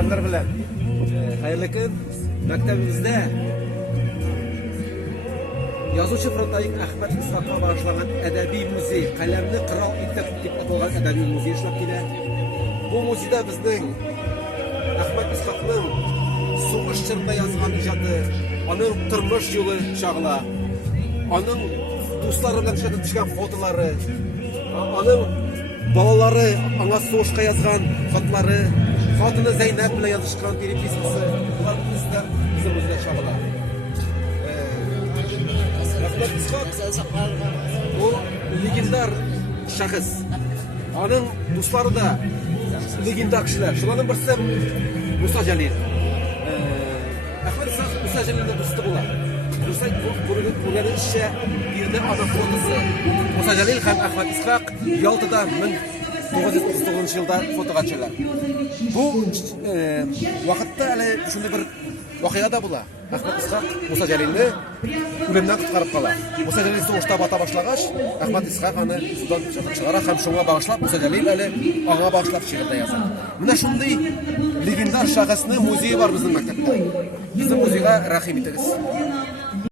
bayramlar bilan. Xayrli kun. Maktabimizda Yazuvchi Frontayin Ahmad Is'hoqqa bag'ishlangan adabiy muzey, qalamni qiro etib deb atalgan adabiy muzey ishlab keladi. Bu muzeyda bizning Ahmad Is'hoqning so'g'ish chirida yozgan ijodi, uning turmush yo'li chog'lar, uning do'stlari bilan tushgan fotolari, uning bolalari anga so'g'ishga yozgan xotlari, xotini Zaynab bilan yozishgan perepискasi, ular bizda muzeyda chog'lar. Ahmad Is'hoq bu legendar shaxs. Uning do'stlari da legendar kishilar. Shularning birisi Musa Jalil. Ahmad Is'hoq Musa Jalilning do'sti bo'ladi. Musa bo'lgan ishcha yerda ona fotosi. Musa Jalil ham Ahmad Is'hoq Yoltada 1939-yilda fotoga tushdilar. Bu vaqtda hali shunday bir voqeada bo'lar. Ahmad Is'hoq Musa Jalilni o'limdan qutqarib qoladi. Musa Jalil so'g'ishda bata boshlagach, Ahmad Is'hoq uni suvdan chiqarib ham shunga bag'ishlab, Musa Jalil hali anga bag'ishlab she'rda yozadi. Mana shunday legendar shaxsning muzeyi bor bizning maktabda. Bizning muzeyga rahim etamiz.